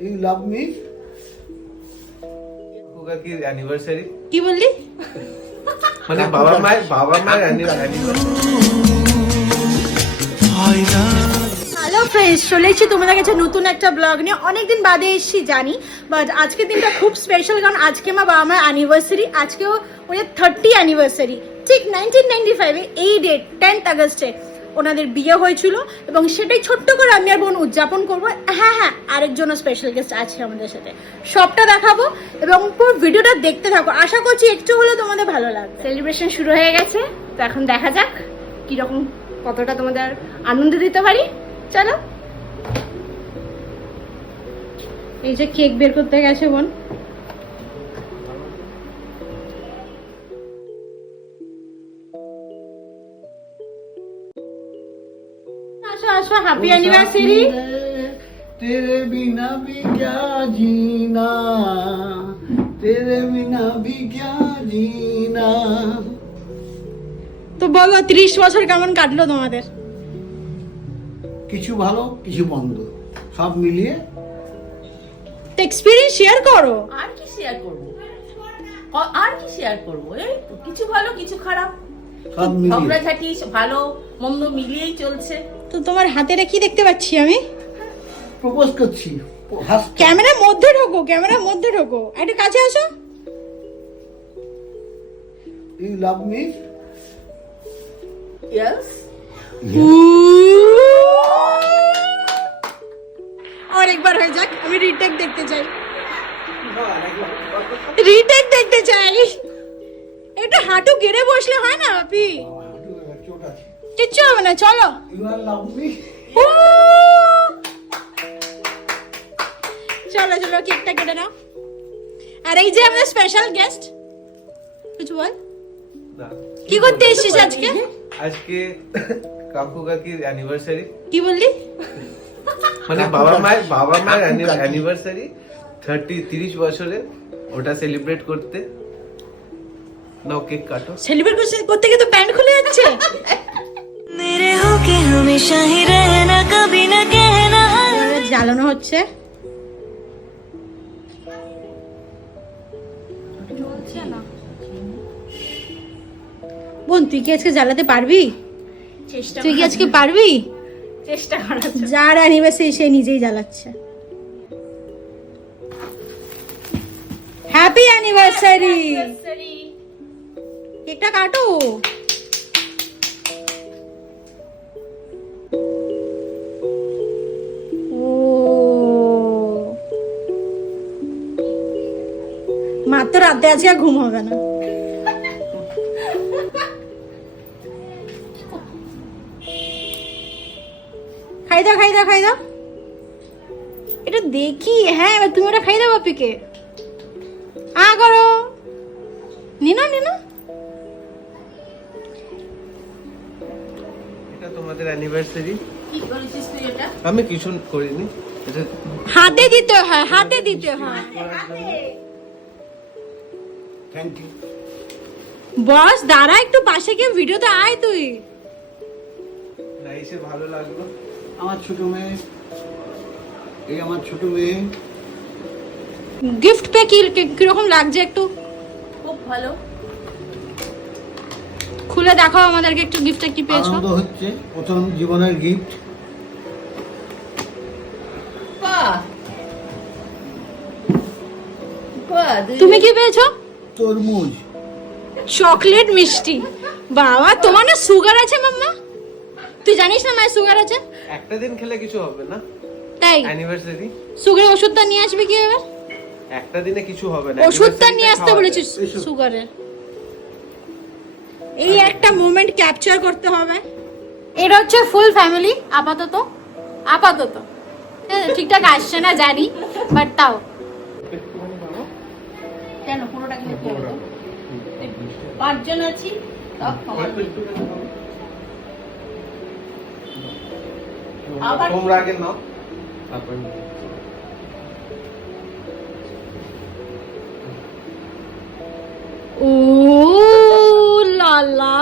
You love me? होगा कि anniversary কি বললি? মানে বাবা মায়ের অ্যানিভার্সারি। হ্যালো ফ্রেন্ডস, চলে এসেছি তোমাদের কাছে নতুন একটা ব্লগ নিয়ে। অনেকদিন বাদে এসেছি জানি, বাট আজকের দিনটা খুব স্পেশাল, কারণ আজকে আমার বাবা মায়ের অ্যানিভার্সারি। আজকেও ওদের 30 অ্যানিভার্সারি। ঠিক 1995-এ এই ডেট 10th আগস্টে ওনাদের বিয়ে হয়েছিল, এবং সেটাই ছোট্ট করে আমি আর বোন উদযাপন করবো। হ্যাঁ, আরেকজনও স্পেশাল গেস্ট আছে আমাদের সাথে, সবটা দেখাবো এবং পুরো ভিডিওটা দেখতে থাকো। আশা করছি একটু হলেও তোমাদের ভালো লাগবে। সেলিব্রেশন শুরু হয়ে গেছে, তো এখন দেখা যাক কিরকম, কতটা তোমাদের আনন্দ দিতে পারি। চলো। এই যে কেক বের করতে গেছে বোন। আসো আসো, হ্যাপি অ্যানিভার্সারি। तेरे बिना भी क्या जीना, तेरे बिना भी क्या जीना। তো বলো 30 বছর কেমন কাটলো তোমাদের? কিছু ভালো কিছু মন্দ সব মিলিয়ে। এক্সপেরিয়েন্স শেয়ার করো। আর কি শেয়ার করবো এই তো, কিছু ভালো কিছু খারাপ, সব মিলিয়ে ঝগড়াঝাটি ভালো মন্দ মিলিয়েই চলছে। তো তোমার হাতেটা কি দেখতে পাচ্ছি আমি? প্রপোজ করছি। ক্যামেরার মধ্যে ঢোকো, ক্যামেরার মধ্যে ঢোকো, একটু কাছে আসো। You love me? ইয়েস। আর একবার হয়ে যাক, আমি রিটেক দেখতে চাই, রিটেক দেখতে চাই। একটু হাঁটু গেড়ে বসলে হয় না বাপি? কিচ্ছু হবে না, চলো। ইউ আর লাভ মি? চলো চলো, কেকটা কেটে নাও। আর এই যে আমাদের স্পেশাল গেস্ট, কিছু বল, কি করতে এসেছিস আজকে? আজকে কাকুকা কি অ্যানিভার্সারি। কি বললি? মানে বাবা মায়ের অ্যানিভার্সারি 30 বছরে, ওটা সেলিব্রেট করতে। নাও কেক কাটো। সেলিব্রেট করতে গিয়ে তো প্যান্ট খুলে যাচ্ছে। मेरे होके हमेशा ही रहना, कभी न कहना। জ্বালানো হচ্ছে। বোন, তুই কি আজকে জ্বালাতে পারবি? তুই কি আজকে পারবি? চেষ্টা করা যার অ্যানিভার্সারি সে নিজেই জ্বালাচ্ছে। Happy anniversary. কেকটা কাটো। ও, মাত্র রাতে আজকে আর ঘুম হবে না। খাই দাও এটা দেখি। হ্যাঁ, এবার তুমি ওটা খাই দাও বাপিকে। করো, নিনো। এটা তোমাদের অ্যানিভার্সারি। কি করেছিস তুই এটা? আমি কিছু করিনি, এটা হাতে দিতে হয়, হাতে দিতে হয়। Thank you. বস দাঁড়া, একটু পাশে গিয়ে ভিডিওতে আয় তুই। না এসে ভালো লাগলো। আমার ছোট মেয়ে, এই আমার ছোট মেয়ে। গিফট পে কিরকম লাগছে একটু খুব ভালো। খুলে দেখাও আমাদেরকে একটু, গিফটটা কি পেয়েছো? আনন্দ হচ্ছে, প্রথম জীবনের গিফট। বাহ বাহ, তুমি কি পেয়েছো? তরমুজ। চকলেট মিষ্টি। বাবা, তোমার না সুগার আছে মাম্মা? তুই জানিস না মায়ের সুগার আছে? একটা দিন খেলে কিছু হবে না, তাই অ্যানিভার্সারি। সুগারের ওষুধটা নিয়ে আসবে কি এবার? একটা দিনে কিছু হবে না, ওষুধটা নিয়ে আসতে খাওয়া বলেছিস এসো। সুগারের। এই একটা মোমেন্ট ক্যাপচার করতে হবে। এটা হচ্ছে ফুল ফ্যামিলি আপাতত। ঠিকঠাক আসছে না জানি, বাট তাও। কেন পুরোটা কিনে কি হবে? 5 জন আছি, তাও খাবার নেই। আবার তোমরা আগে নাও, তারপর নিও। ও লালা,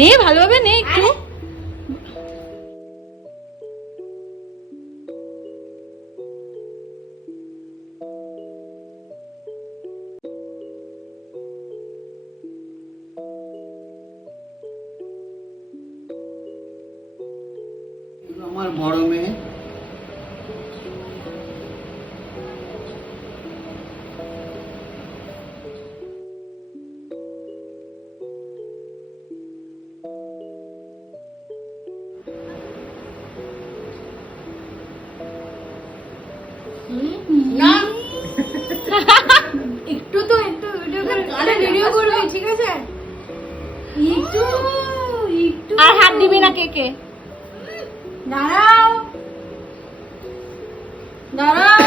নে ভালোভাবে নে একটু। আমার বড় মেয়ে না একটু তো একটু ভিডিও করবি, ঠিক আছে? একটু একটু আর হাত দিবি না কেকে। দাঁড়াও দাঁড়াও।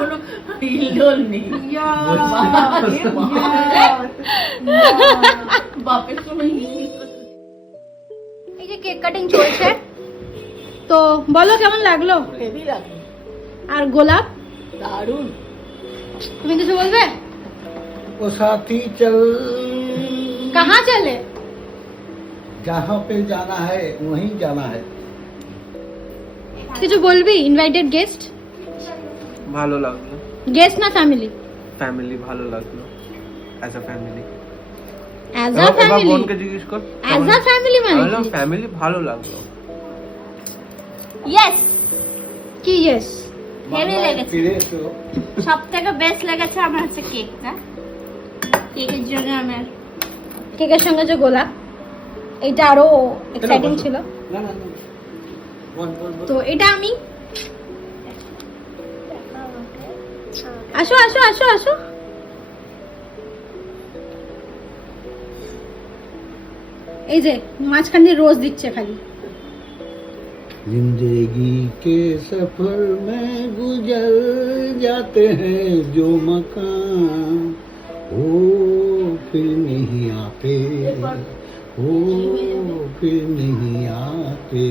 কোনো হিলডোল নেই। বাপের কোনো এই যে কেক কাটিং চলছে, তো বলো কেমন লাগলো? হেভি লাগে, আর গোলাপ দারুণ। তুমি কিছু বলবে? ও সাথী চল কাহা চলে? जहाँ पे जाना है वहीं जाना है। কিছু বলবি? ইনভাইটেড গেস্ট, ভালো লাগলো, গেস্ট না ফ্যামিলি? ফ্যামিলি ভালো লাগলো, as a family. As a family, বোনকে জিজ্ঞেস কর, অ্যাজ আ ফ্যামিলি মানে কি? ফ্যামিলি ভালো লাগলো। ইয়েস, কি ইয়েস? হেভি बाबा লেগেছে। फिरे तो সব থেকে বেস্ট লেগেছে আমার হচ্ছে কেক। হ্যাঁ, কেকের জন্য আমার কেকের সঙ্গে যে গোলাপ, এটা আরো এক্সাইটিং ছিল। ना ना ना बोल बोल बोल। তো এটা আমি, আসো আসো আসো আসো। এই যে মাঝখান দিয়ে রোজ দিচ্ছে খালি। जिंदगी के सफर में गुजर जाते हैं जो मकान वो फिर नहीं आते, वो फिर नहीं आते।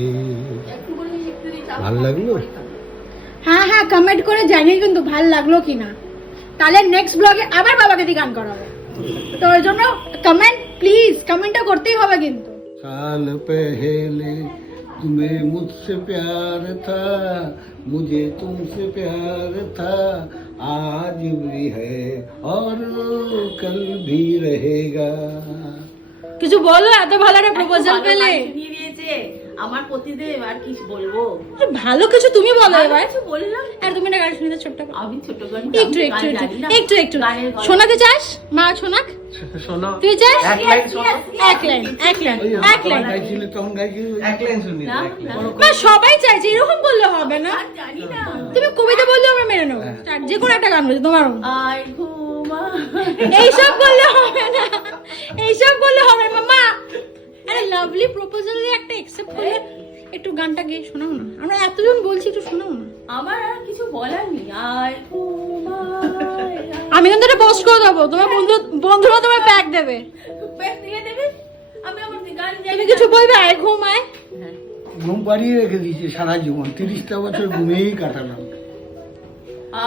ভালো লাগলো? হ্যাঁ হ্যাঁ, কমেন্ট করে জানিয়ে কিন্তু ভাল লাগলো কিনা, তাহলে নেক্সট ব্লগে আবার বাবাকে দিয়ে গান করাবে। তো ওই জন্য কমেন্ট, প্লিজ কমেন্টটা করতেই হবে কিন্তু। साल पहले तुम्हें मुझसे प्यार था, मुझे तुमसे प्यार था, आज भी है और कल भी रहेगा। কিছু বলো, এত ভালো একটা প্রপোজাল পেলে। শুনিয়ে দিয়েছে আমার পতিদেব, আর কি বলবো? ভালো কিছু তুমি বলো এবার। কিছু বললাম, আর তুমি একটা গান শুনতে ছোট্ট করে। আমি ছোট গান একটু একটু একটু একটু একটু শোনাতে চাস? মা শোনাক, শোনো, তুই চাস? এক লাইন শোনো, এক লাইন এক লাইন এক লাইন। গাইছিলে তখন গাইছিলে। এক লাইন শুনি না, এক লাইন। মা সবাই চাইছে, এরকম বললে হবে না। আর জানি না। তুমি কবিতা বললে আমরা মেনে নেবো। Start, যে কোনো একটা গান বলছো তোমার। আই ঘুমা, এইসব করলে হবে না, এইসব করলে হবে না মা। আরে লাভলি প্রপোজাল একটা অ্যাকসেপ্ট করলে একটু গানটা গেয়ে শোনাও না। আমরা এতজন বলছি, একটু শোনাও না। আমার আর কিছু বলার নেই। আই ঘুমা, আমি কিন্তু এটা পোস্ট করে দেবো, তোমার বন্ধুরা তোমার প্যাক দেবে। ব্যাস দিয়ে দেবে। আমি আমার গান জানি তুমি না। কিছু বলবে? আয় ঘুমায়। ঘুম পাড়িয়ে রেখে দিয়েছে সারা জীবন, 30টা বছর ঘুমিয়েই কাটালাম।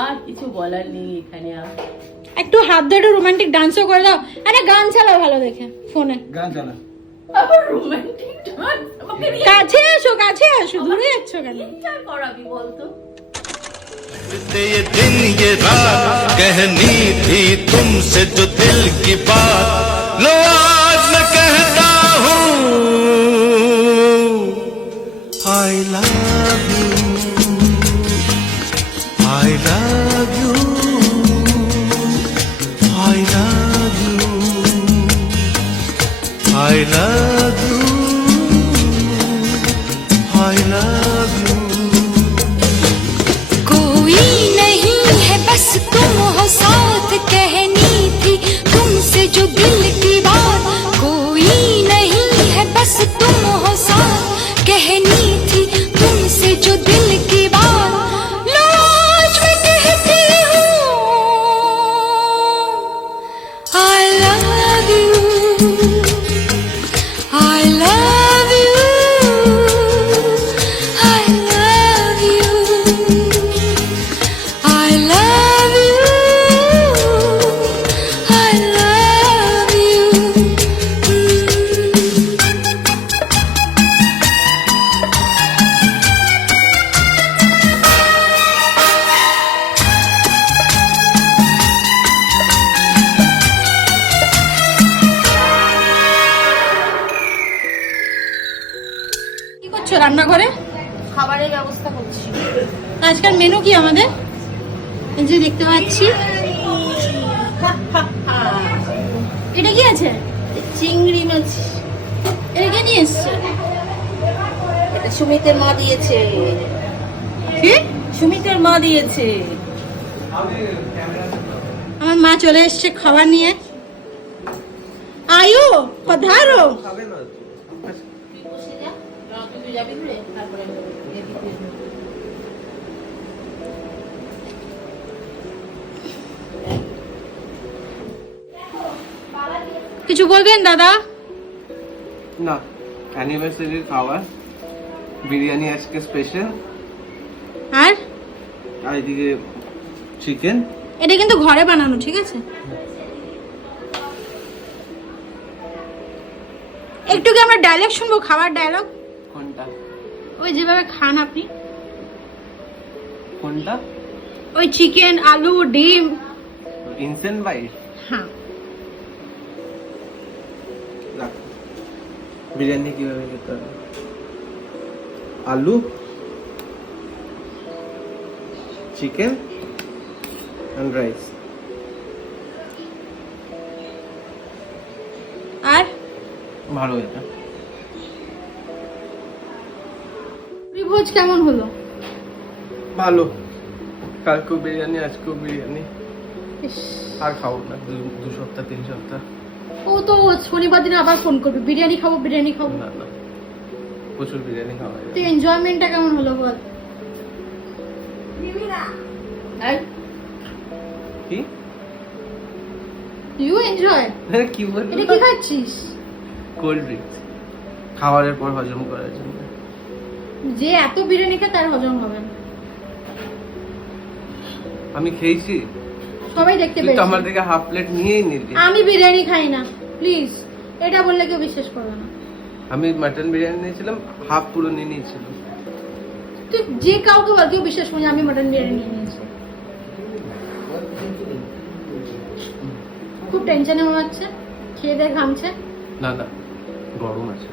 আর কিছু বলার নেই এখানে। আর একটু হাত ধরে একটু রোমান্টিক ডান্সও করে দাও। আরে গান চালাও ভালো দেখে ফোনে। গান চালা। আবার রোমান্টিক ডান্স আমাকে নিয়ে কাছে আসো, কাছে আসো, দূরে যাচ্ছ কেন? কি করাবি বলতো? ये दिन ये रात कहनी थी तुमसे जो दिल की बात, लो आज मैं कहता हूँ I love you, I love you, I love you, I love you, I love you. कोई नहीं है बस तुम हो साथ, कहनी थी तुमसे जो दिल की बात। कोई नहीं है बस तुम हो साथ, कहनी थी तुमसे जो दिल की बात। लो आज मैं कहती हूँ I love you, I করছো রান্নাঘরে? খাবারের ব্যবস্থা করছি। আজকাল মেনু কি আমাদের? এই যে দেখতে পাচ্ছি। এটা কি আছে? চিংড়ি মাছ। এটা কে নিয়ে এসছে? এটা সুমিতের মা দিয়েছে। কি? সুমিতের মা দিয়েছে। আমার মা চলে এসছে খাবার নিয়ে। আয়ু পধারো। খাবে না তুই বসে যা। তুই যাবি ঘুরে তারপরে কিছু বলবেন দাদা? না, অ্যানিভার্সারির খাবার, বিরিয়ানি আজকে স্পেশাল, আর আর এদিকে চিকেন। এটা কিন্তু ঘরে বানানো, ঠিক আছে? একটু কি আমরা ডায়লগ শুনবো, খাবার ডায়লগ? কোনটা ওই যেভাবে খান আপনি, কোনটা? ওই চিকেন, আলু, ডিম। ইনসেন্ট বাইট। হ্যাঁ, বিরিয়ানি কিভাবে খেতে হবে? আলু, চিকেন এন্ড রাইস। আর ভালো এটা। ভোজ কেমন হলো? ভালো। কালকেও বিরিয়ানি, আজকেও বিরিয়ানি। আর খাবো না 2 সপ্তাহ 3 সপ্তাহ। ও তো শনিবার দিনে আবার ফোন করবে, বিরিয়ানি খাবো বিরিয়ানি খাবো। না না, প্রচুর বিরিয়ানি খাওয়া যায়। তো এনজয়মেন্টটা কেমন হলো বল? কি ইউ এনজয়? কি বললি? এটা কি খাচ্ছিস? কোল্ড ড্রিঙ্কস খাবারের পর হজম করার জন্য। যে এত বিরিয়ানি খায় তার হজম হবে না। আমি খেয়েছি, সবাই দেখতে তুই তো আমার পেয়েছে। থেকে হাফ প্লেট নিয়েই নিলি। আমি বিরিয়ানি খাই না, প্লিজ। এটা বললে কেউ বিশ্বাস করবে না। আমি মাটন বিরিয়ানি নিয়েছিলাম, হাফ পুরো নিয়ে নিয়েছিলাম। তুই যে কাউকে বল, কেউ বিশ্বাস করবে না আমি মটন বিরিয়ানি নিয়ে নিয়েছি। খুব টেনশনে মনে হচ্ছে, খেয়ে দিয়ে ঘামছে। না না, গরম আছে।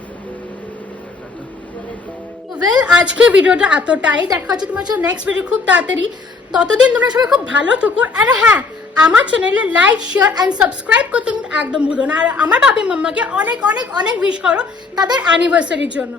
ওয়েল, আজকে ভিডিওটা এতটাই। দেখা হচ্ছে তোমার সাথে নেক্সট ভিডিও খুব তাড়াতাড়ি। ততদিন তোমরা সবাই খুব ভালো থাকো। আর হ্যাঁ, আমার চ্যানেলে লাইক, শেয়ার এন্ড সাবস্ক্রাইব করতে কিন্তু একদম ভুলো না। আর আমার বাপি মাম্মাকে অনেক অনেক অনেক উইশ করো তাদের অ্যানিভার্সারির জন্য।